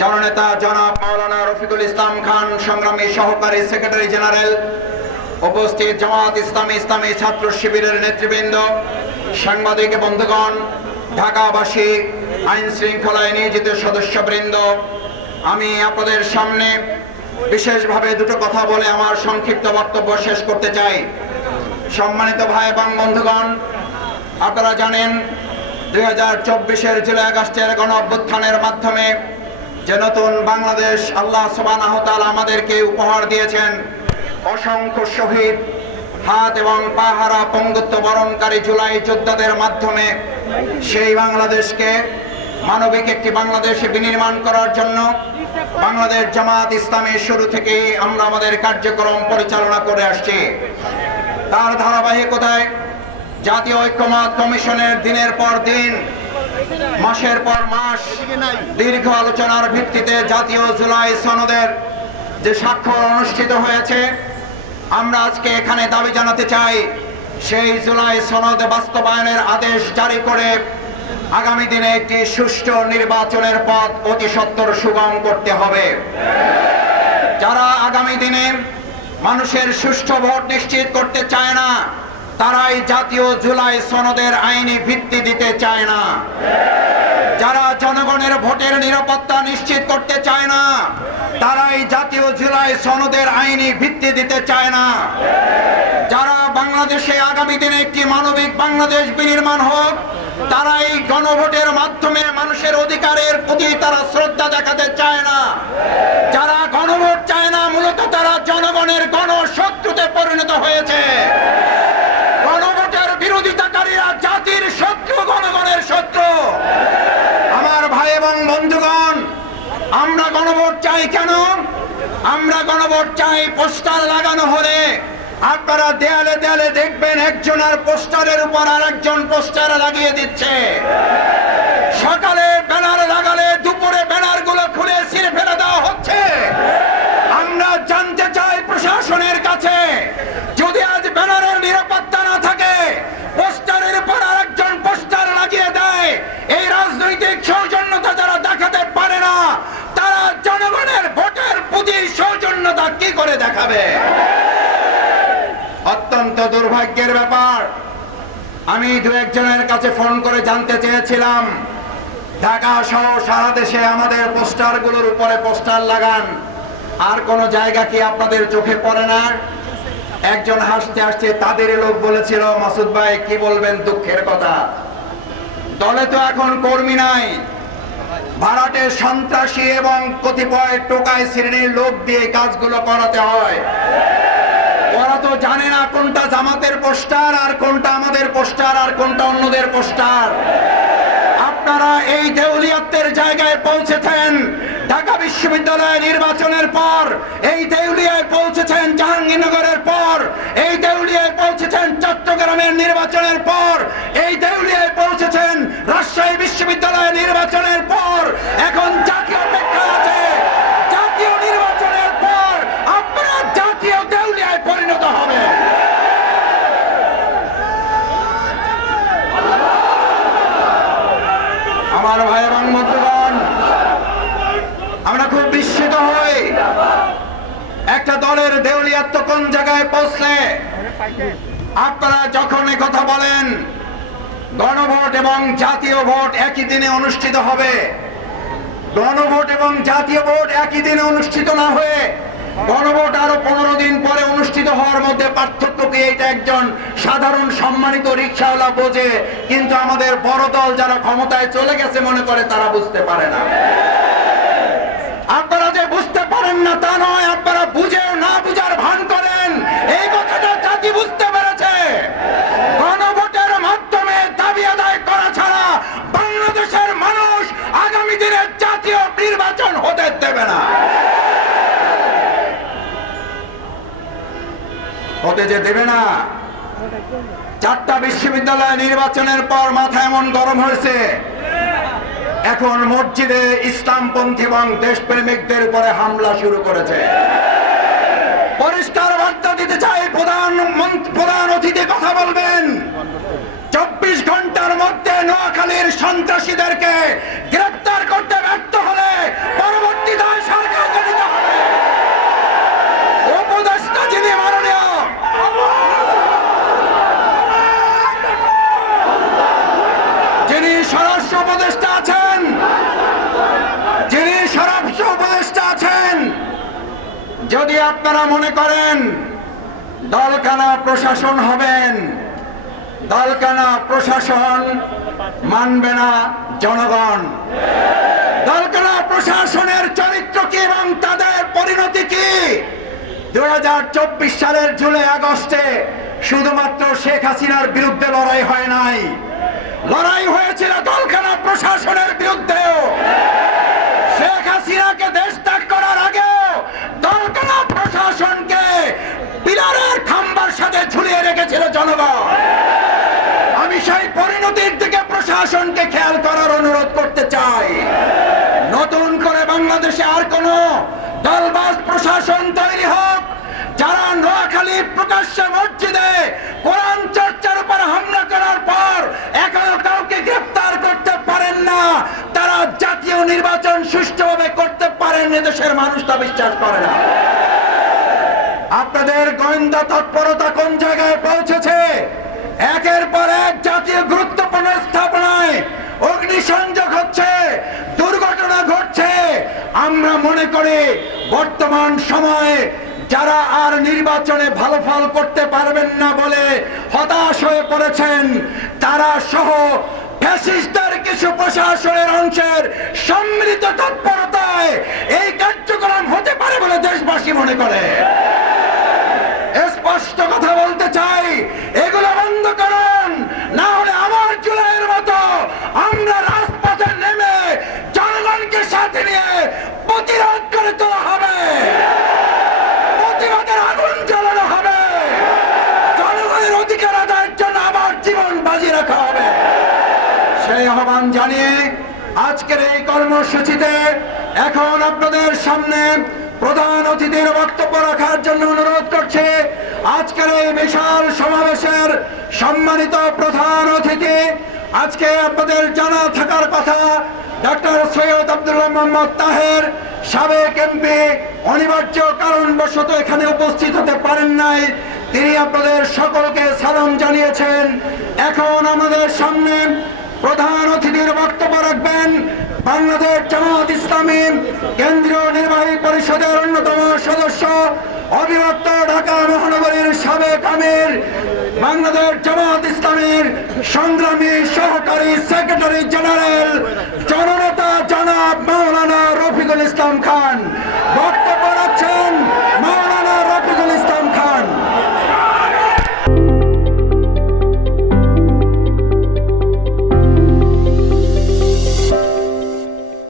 জননেতা জনাব মাওলানা রফিকুল ইসলাম খান, সংগ্রামী সহকারী সেক্রেটারি জেনারেল, উপস্থিত জামাত ইসলামী ইসলামী ছাত্র শিবিরের নেতৃবৃন্দ, সাংবাদিক বন্ধুগণ, ঢাকাবাসী, আইন শৃঙ্খলায় নিয়োজিত সদস্যবৃন্দ, আমি আপনাদের সামনে বিশেষভাবে দুটো কথা বলে আমার সংক্ষিপ্ত বক্তব্য শেষ করতে চাই। সম্মানিত ভাই এবং বন্ধুগণ, আপনারা জানেন 2024-এর জুলাই আগস্টের গণ অভ্যুত্থানের মাধ্যমে যে নতুন বাংলাদেশ আল্লাহ সুবহানাহু ওয়া তাআলা আমাদেরকে উপহার দিয়েছেন, অসংখ্য শহীদ, হাত এবং পা হারা পঙ্গুত্ব বরণকারী জুলাই যোদ্ধাদের মাধ্যমে সেই বাংলাদেশকে মানবিক একটি বাংলাদেশে বিনির্মাণ করার জন্য বাংলাদেশ জামাত ইসলামী শুরু থেকেই আমরা আমাদের কার্যক্রম পরিচালনা করে আসছি। তার ধারাবাহিকতায় জাতীয় ঐক্যমত কমিশনের দিনের পর দিন, মাসের পর মাস দীর্ঘ আলোচনার ভিত্তিতে জাতীয় জুলাই সনদের যে স্বাক্ষর অনুষ্ঠিত হয়েছে, আমরা আজকে এখানে দাবি জানাতে চাই সেই জুলাই সনদ বাস্তবায়নের আদেশ জারি করে আগামী দিনে একটি সুষ্ঠু নির্বাচনের পথ অতি সত্বর সুগম করতে হবে। যারা আগামী দিনে মানুষের সুষ্ঠু ভোট নিশ্চিত করতে চায় না, তারাই জাতীয় জুলাই সনদের আইনি ভিত্তি দিতে চায় না। যারা জনগণের ভোটের নিরাপত্তা নিশ্চিত করতে চায় না, তারাই জাতীয় জুলাই সনদের আইনি ভিত্তি দিতে চায় না। যারা বাংলাদেশে আগামী দিনে একটি মানবিক বাংলাদেশ বিনির্মাণ হোক, তারাই গণভোটের মাধ্যমে মানুষের অধিকারের প্রতি তারা শ্রদ্ধা দেখাতে চায় না। যারা গণভোট চায় না, মূলত তারা জনগণের গণশত্রুতে পরিণত হয়েছে। গণভোটের বিরোধিতাকারীরা জাতির শত্রু, গণগণের শত্রু। আমার ভাই এবং বন্ধুগণ, আমরা গণভোট চাই কেন? আমরা গণভোট চাই পোস্টার লাগানো হলে আপনারা দেয়ালে দেয়ালে দেখবেন একজনের পোস্টারের উপর আরেকজন পোস্টার লাগিয়ে দিচ্ছে। সকালে ব্যানার লাগালে দুপুরে ব্যানার গুলো খুলে ছিঁড়ে ফেলে দেওয়া হচ্ছে। আমরা জানতে চাই প্রশাসনের কাছে, যদি আজ ব্যানারের নিরাপত্তা না থাকে, পোস্টারের উপর আরেকজন পোস্টার লাগিয়ে দেয়, এই রাজনৈতিক সৌজন্যতা যারা দেখাতে পারে না, তারা জনগণের ভোটের প্রতি সৌজন্যতা কি করে দেখাবে? অত্যন্ত দুর্ভাগ্যের ব্যাপার। আমি দু একজনের কাছে ফোন করে জানতে চেয়েছিলাম, ঢাকা সহ সারা দেশে আমাদের পোস্টারগুলোর উপরে পোস্টার লাগান, আর কোন জায়গা কি আপনাদের চোখে পড়ে না? একজন হাসতে হাসতে তাদেরই লোক বলেছিল, মাসুদ ভাই কি বলবেন, দুঃখের কথা, দলে তো এখন কর্মী নাই, ভাড়াটে সন্ত্রাসী এবং কতিপয় টোকাই শ্রেণীর লোক দিয়ে কাজগুলো করাতে হয়। ওরা তো জানে না কোনটা জামাতের পোস্টার আর কোনটা আমাদের পোস্টার আর কোনটা অন্যদের পোস্টার। আপনারা এই দেউলিয়াতের জায়গায় পৌঁছেছেন ঢাকা বিশ্ববিদ্যালয় নির্বাচনের পর, এই দেউলিয়ায় পৌঁছেছেন জাহাঙ্গীরনগরের পর, এই দেউলিয়ায় পৌঁছেছেন চট্টগ্রামের নির্বাচনের পর, এই দেউলিয়ায় পৌঁছেছেন রাজশাহী বিশ্ববিদ্যালয় নির্বাচনের পর। এখন জাতীয় অপেক্ষা আছে, জাতীয় নির্বাচনের পর আপনারা জাতীয় দেউলিয়ায় পরিণত হবে। আমার ভাই এবং বন্ধুগণ, আমরা খুব বিস্মিত হই একটা দলের দেউলিয়াত্ব কোন জায়গায় পৌঁছলে। আপনারা যখন কথা বলেন গণভোট এবং জাতীয় ভোট একই দিনে অনুষ্ঠিত হবে, গণভোট এবং জাতীয় ভোট একই দিনে অনুষ্ঠিত না হয়ে গণভোট আরো 15 দিন পরে অনুষ্ঠিত হওয়ার মধ্যে পার্থক্য কি? এটা একজন সাধারণ সম্মানিত রিকশাওয়ালা বোঝে, কিন্তু আমাদের বড় দল যারা ক্ষমতায় চলে গেছে মনে করে তারা বুঝতে পারে না। আপনারা যে বুঝতে পারেন না তা নয়, আপনারা বুঝেও না বুঝার ভান করেন, এই কথাটা জাতি বুঝতে পেরেছে। গণভোটের মাধ্যমে দাবি আদায় করা ছাড়া বাংলাদেশের মানুষ আগামী দিনে জাতীয় নির্বাচন হতে দেবে না, হতে যে দেবে না। 4টা বিশ্ববিদ্যালয় নির্বাচনের পর মাথা এমন গরম হয়েছে, এখন মসজিদে ইসলামপন্থী এবং দেশপ্রেমিকদের উপরে হামলা শুরু করেছে। পরিষ্কার বার্তা দিতে চাই, প্রধান অতিথি কথা বলবেন, 24 ঘন্টার মধ্যে নোয়াখালীর সন্ত্রাসীদেরকে গ্রেফতার করতে ব্যর্থ হলে পরবর্তী যদি আপনারা মনে করেন দলকানা প্রশাসন হবেন, দলকানা প্রশাসন মানবে না জনগণ। দলকানা প্রশাসনের চরিত্র কি এবং তাদের পরিণতি কি? 2024 সালের জুলাই আগস্টে শুধুমাত্র শেখ হাসিনার বিরুদ্ধে লড়াই হয় নাই, লড়াই হয়েছিল দলকানা প্রশাসনের বিরুদ্ধেও। শেখ হাসিনাকে দেশ ত্যাগ করার আগেও দলকানা প্রশাসনকে পিলারের খাম্বার সাথে ঝুলিয়ে রেখেছিল জনগণ। আমি সেই পরিণতির দিকে প্রশাসনকে খেয়াল করার অনুরোধ করতে চাই। নতুন করে বাংলাদেশে আর কোন দলবাজ প্রশাসন তৈরি হোক, যারা নোয়াখালী প্রকাশ্যে মসজিদে কোরআন চর্চার উপর হামলা করার পর এখনো কাউকে গ্রেফতার করতে পারেন না, তারা জাতীয় নির্বাচন সুষ্ঠুভাবে করতে পারেন দেশের মানুষ তা বিশ্বাস করে না। আপনাদের গোয়েন্দা তৎপরতা কোন জায়গায় পৌঁছেছে? একের পর এক জাতীয় গুরুত্বপূর্ণ স্থাপনায় অগ্নিসংযোগ হচ্ছে, দুর্ঘটনা ঘটছে। আমরা মনে করি বর্তমান সময়ে যারা আর নির্বাচনে ভালো ফল করতে পারবেন না বলে হতাশ হয়ে পড়েছেন, তারা সহ ফ্যাসিস্টদের কিছু প্রশাসনের অংশের সম্মিলিত তৎপরতায় এই কার্যক্রম হতে পারে বলে দেশবাসী মনে করে। স্পষ্ট কথা বলতে চাই, এগুলো বন্ধ করুন, না হলে আমার জুলাইয়ের মতো আমরা রাজপথে নেমে জনগণকে সাথে নিয়ে প্রতিরোধ করে তোলা হবে, প্রতিবাদের আগুন জ্বালানো হবে, জনগণের অধিকার আদায়ের জন্য আবার জীবন বাজি রাখা হবে। সেই আহ্বান জানিয়ে আজকের এই কর্মসূচিতে এখন আপনাদের সামনে প্রধান অতিথির বক্তব্য রাখার জন্য অনুরোধ করছে আজকের এই বিশাল সমাবেশের সম্মানিত প্রধান অতিথি। আজকে আপনাদের জানা থাকার কথা, ডক্টর সৈয়দ আব্দুল্লাহ মোহাম্মদ তাহের, সাবেক এমপি, অনিবার্য কারণবশত এখানে উপস্থিত হতে পারেন নাই। তিনি আপনাদের সকলকে সালাম জানিয়েছেন। এখন আমাদের সামনে প্রধান অতিথির বক্তব্য রাখবেন বাংলাদেশ জামাত ইসলামী কেন্দ্রীয় নির্বাহী পরিষদের অন্যতম সদস্য, অবিভক্ত ঢাকা মহানগরীর সাবেক আমির, বাংলাদেশ জামাত ইসলামীর সংগ্রামী সহকারী সেক্রেটারি জেনারেল, জননেতা জনাব মাওলানা রফিকুল ইসলাম খান।